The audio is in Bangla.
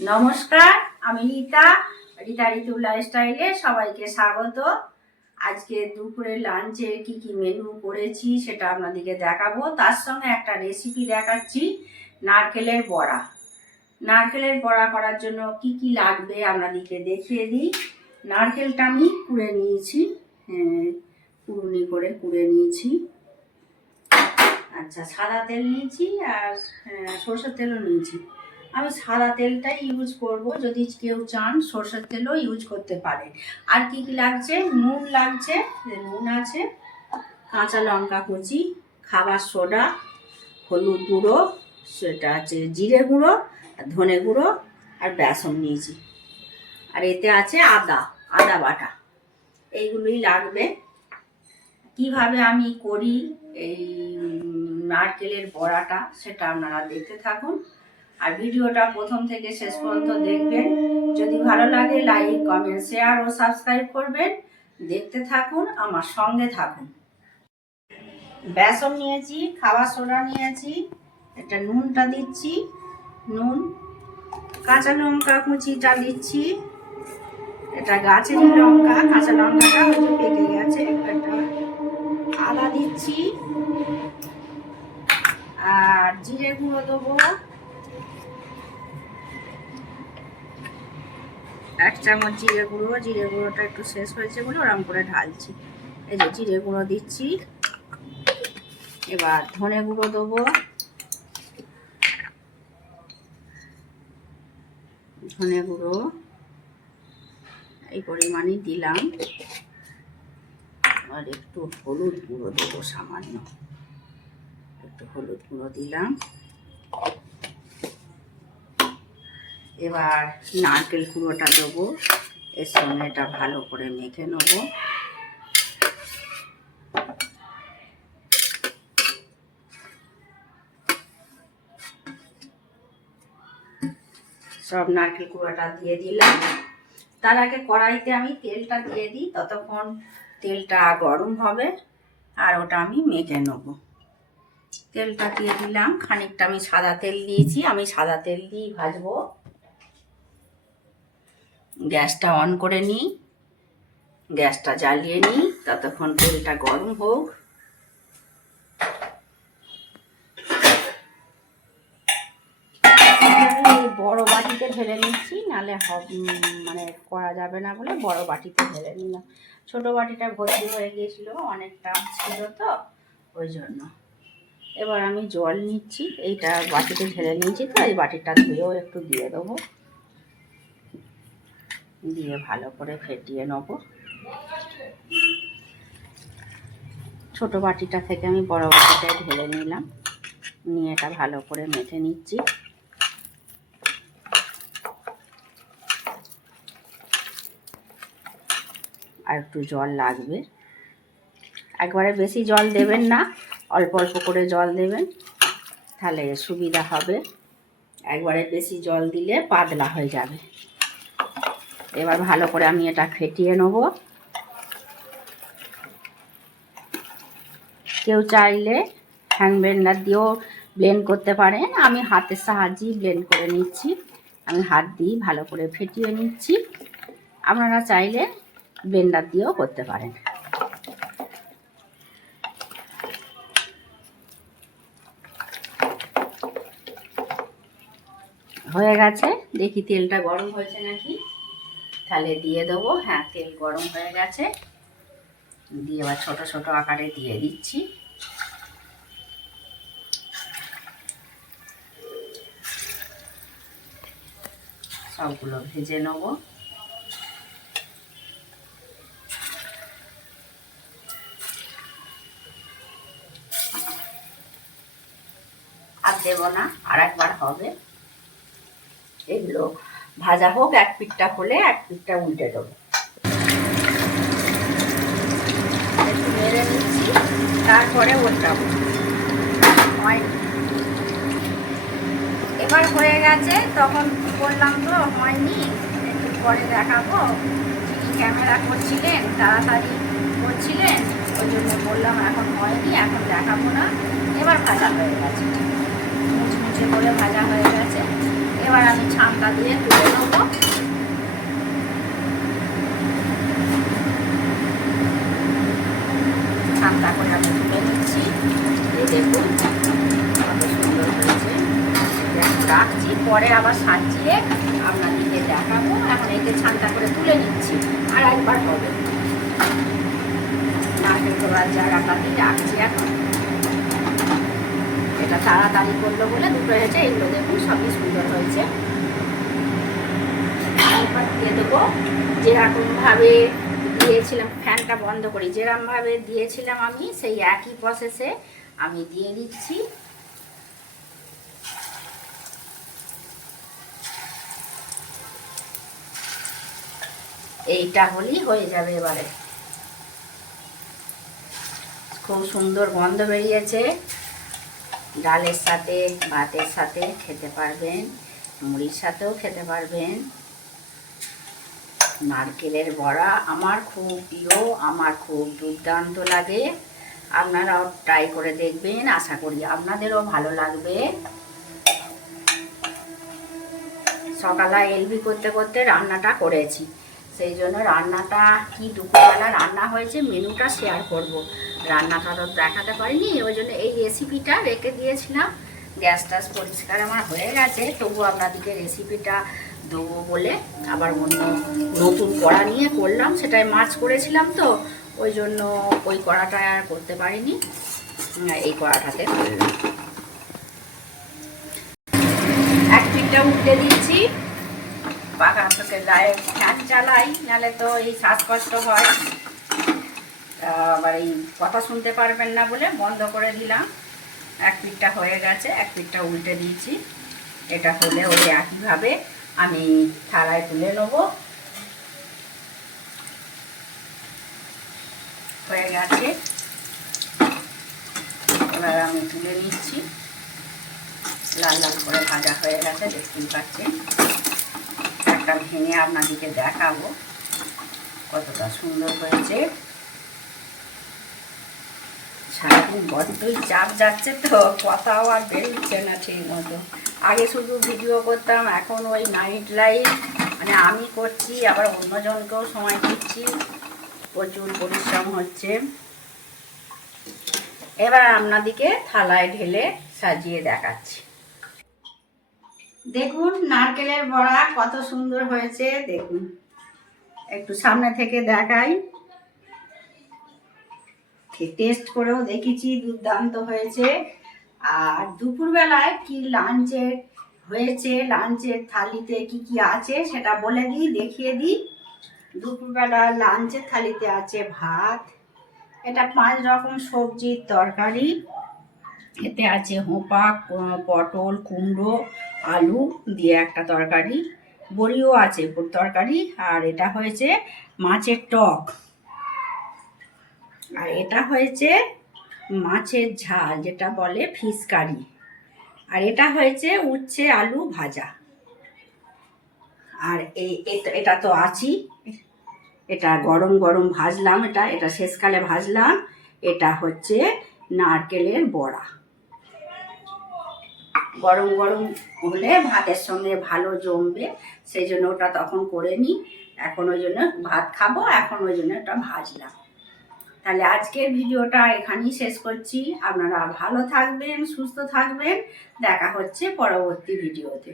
নমস্কার আমি রীতা রীতা ঋতু লাইফস্টাইলে সবাইকে স্বাগত। আজকে দুপুরে লাঞ্চে কি কি মেনু করেছি সেটা আপনাদেরকে দেখাবো। তার সঙ্গে একটা রেসিপি দেখাচ্ছি নারকেলের বড়া। নারকেলের বড়া করার জন্য কি কি লাগবে আপনাদেরকে দেখিয়ে দিই। নারকেলটা আমি কুড়ে নিয়েছি। হ্যাঁ, কুড়ুনি করে কুড়ে নিয়েছি। আচ্ছা সাদা তেল নিয়েছি আর হ্যাঁ, সরষের তেলও নিয়েছি। আমি সাদা তেলটাই ইউজ করব। যদি কেউ চান, সরষের তেলও ইউজ করতে পারে আর কি কি লাগছে? নুন লাগছে, নুন আছে, কাঁচা লঙ্কা কুচি, খাবার সোডা, হলুদ গুঁড়ো, সেটা আছে জিরে গুঁড়ো, আর ধনে গুঁড়ো, আর বেসন নিয়েছি। আর এতে আছে আদা আদা বাটা। এইগুলোই লাগবে। কীভাবে আমি করি এই নারকেলের বড়াটা, সেটা আপনারা দেখতে থাকুন। আর ভিডিওটা প্রথম থেকে শেষ পর্যন্ত দেখবেন। যদি ভালো লাগে লাইক কমেন্ট শেয়ার ও সাবস্ক্রাইব করবেন। দেখতে থাকুন, আমার সঙ্গে থাকুন। বেসন নিয়েছি খাবার সোডা নিয়েছি, একটা নুনটা দিচ্ছি, নুন, কাঁচা লঙ্কা কুচিটা দিচ্ছি এটা গাছের লঙ্কা, কাঁচা লঙ্কাটা যে পেকে গেছে, একটা আদা দিচ্ছি, আর জিরে গুঁড়ো দেবো। এক চামচ জিরে গুঁড়ো, জিরে গুঁড়োটা একটু শেষ হয়েছে বলে ওরম করে ঢালছি। এই যে জিরে গুঁড়ো দিচ্ছি। এবার ধনে গুঁড়ো দেবো। ধনে গুঁড়ো, এই পরিমাণে দিলাম। আর একটু হলুদ গুঁড়ো দেবো সামান্য। একটু হলুদ গুঁড়ো দিলাম। এবার নারকেল কুড়োটা দেবো। এর সঙ্গে এটা ভালো করে মেখে নেব। সব নারকেল কুড়োটা দিয়ে দিলাম। তার আগে কড়াইতে আমি তেলটা দিয়ে দিই, ততক্ষণ তেলটা গরম হবে আর ওটা আমি মেখে নেব। তেলটা দিয়ে দিলাম, খানিকটা আমি সাদা তেল দিয়েছি, আমি সাদা তেল দিয়েই ভাজবো। গ্যাসটা অন করে নিই, গ্যাসটা জ্বালিয়ে নিই, ততক্ষণ তেলটা গরম হোক। বড় বাটিতে ঢেলে নিচ্ছি, নালে মানে করা যাবে না বলে বড় বাটিতে ঢেলে নিলাম। ছোট বাটিটা ভর্তি হয়ে গিয়েছিল, অনেকটা ছিল তো, ওই জন্য। এবার আমি জল নিচ্ছি, এইটা বাটিতে ঢেলে নিয়েছি তো, এই বাটিটা ধুয়েও একটু দিয়ে দেবো। দিয়ে ভালো করে ফেটিয়ে নেব। ছোট বাটিটা থেকে আমি বড় বাটিটায় ঢেলে নিলাম। নিয়ে এটা ভালো করে মেখে নিচ্ছি। আর একটু জল লাগবে। একবারে বেশি জল দেবেন না, অল্প অল্প করে জল দেবেন, তাহলে সুবিধা হবে। একবারে বেশি জল দিলে পাতলা হয়ে যাবে। এবার ভালো করে আমি এটা ফেটিয়ে নেব। কেউ চাইলে হ্যান্ড ব্লেন্ডার দিয়েও ব্লেন্ড করতে পারেন। আমি হাতের সাহায্যেই ব্লেন্ড করে নিচ্ছি। আমি হাত দিয়ে ভালো করে ফেটিয়ে নিচ্ছি। আপনারা চাইলে ব্লেন্ডার দিয়েও করতে পারেন। হয়ে গেছে? দেখি তেলটা গরম হয়েছে নাকি? তাহলে দিয়ে দেবো। হ্যাঁ তেল গরম হয়ে গেছে। দিয়ে এবার ছোট ছোট আকারে দিয়ে দিচ্ছি। সবগুলো ভেজে নেব। আর দেবো না আর একবার হবে এগুলো ভাজা হোক, এক পিঠটা হলে এক পিঠটা উল্টে দেবো। নেড়ে নিচ্ছি, তারপরে উল্টাবো এবার হয়ে গেছে, তখন বললাম তো, হয়নি, একটু পরে দেখাবো। ক্যামেরা করছিলেন, তাড়াতাড়ি করছিলেন, ওই জন্য বললাম এখন হয়নি, এখন দেখাবো না। এবার ভাজা হয়ে গেছে। মুচমুচে করে ভাজা হয়ে গেছে। এবার আমি ছানটা দিয়ে তুলে নেব। ছানটা করে আমি তুলে নিচ্ছি। এই দেখুন, কত সুন্দর হয়েছে। রাখছি, পরে আবার সাজিয়ে আপনাদেরকে দেখাবো। এখন একে ছানটা করে তুলে নিচ্ছি, আর একবার হবে। নারকেল করার জায়গাটাতেই রাখছি এখন। তাড়াতাড়ি করল বলে দুটো হয়েছে এগুলো দেখুন, সবই সুন্দর হয়েছে। দিয়ে দেবো। যেরকমভাবে দিয়েছিলাম, ফ্যানটা বন্ধ করি। যেরকমভাবে দিয়েছিলাম আমি, সেই একই প্রসেসে আমি দিয়ে দিচ্ছি। এইটা হলেই হয়ে যাবে এবারে। খুব সুন্দর গন্ধ বেরিয়েছে। ডালের সাথে, ভাতের সাথে খেতে পারবেন, মুড়ির সাথেও খেতে পারবেন। নারকেলের বড়া আমার খুব প্রিয়, আমার খুব দুর্দান্ত লাগে। আপনারাও ট্রাই করে দেখবেন, আশা করি আপনাদেরও ভালো লাগবে। সকালে এলবি করতে করতে রান্নাটা করেছি, সেই জন্য রান্নাটা কি দুপুরবেলা রান্না হয়েছে, মেনুটা শেয়ার করব। রান্নাটা তো দেখাতে পারিনি, ওই জন্য এই রেসিপিটা রেখে দিয়েছিলাম। গ্যাস টাস পরিষ্কার আমার হয়ে গেছে, তবু আপনাদেরকে রেসিপিটা দেবো বলে আবার অন্য নতুন কড়া নিয়ে করলাম, সেটাই মাছ করেছিলাম তো, ওই জন্য ওই কড়াটা আর করতে পারিনি, এই কড়াটাতে। এক পিঠটা উঠতে দিচ্ছি পাখা থেকে ডাইরেক্ট ফ্যান চালাই নাহলে তো এই শ্বাসকষ্ট হয়। আবার এই কথা শুনতে পারবেন না বলে বন্ধ করে দিলাম। এক পিঠটা হয়ে গেছে, এক পিঠটা উল্টে দিয়েছি। এটা হলে ওই একইভাবে আমি থালায় তুলে নেব। হয়ে গেছে। এবার আমি তুলে নিচ্ছি। লাল লাল করে ভাজা হয়ে গেছে, দেখতেই পাচ্ছেন। একটা ভেঙে আপনাদেরকে দেখাবো কতটা সুন্দর হয়েছে। সারাদিন বড্ডই চাপ যাচ্ছে তো, কথাও আর বেরোচ্ছে না ঠিক মতো। আগে শুধু ভিডিও করতাম, এখন ওই নাইট লাইট মানে আমি করছি, আবার অন্যজনকেও সময় দিচ্ছি। প্রচুর পরিশ্রম হচ্ছে। এবার আপনাদিকে থালায় ঢেলে সাজিয়ে দেখাচ্ছি। দেখুন নারকেলের বড়া কত সুন্দর হয়েছে, দেখুন। একটু সামনে থেকে দেখাই। টেস্ট করেও দেখেছি, দুর্দান্ত হয়েছে। আর দুপুরবেলায় কি লাঞ্চে হয়েছে লাঞ্চের থালিতে কি কি আছে সেটা বলে দিই, দেখিয়ে দিই। দুপুরবেলা লাঞ্চের থালিতে আছে ভাত, এটা পাঁচ রকম সবজির তরকারি। এতে আছে হোঁপা পটল, কুমড়ো, আলু দিয়ে একটা তরকারি। বড়িও আছে তরকারি, আর এটা হয়েছে মাছের টক। আর এটা হয়েছে মাছের ঝাল, যেটা বলে ফিশ কারি। আর এটা হয়েছে উচ্ছে আলু ভাজা। আর এই এটা তো আছি এটা গরম গরম ভাজলাম এটা এটা শেষকালে ভাজলাম। এটা হচ্ছে নারকেলের বড়া। গরম গরম হলে ভাতের সঙ্গে ভালো জমবে, সেই জন্য ওটা তখন করে নিই। এখন ওই জন্য ভাত খাব, এখন ওই জন্য ওটা ভাজলাম। তাহলে আজকের ভিডিওটা এখানেই শেষ করছি। আপনারা ভালো থাকবেন, সুস্থ থাকবেন। দেখা হচ্ছে পরবর্তী ভিডিওতে।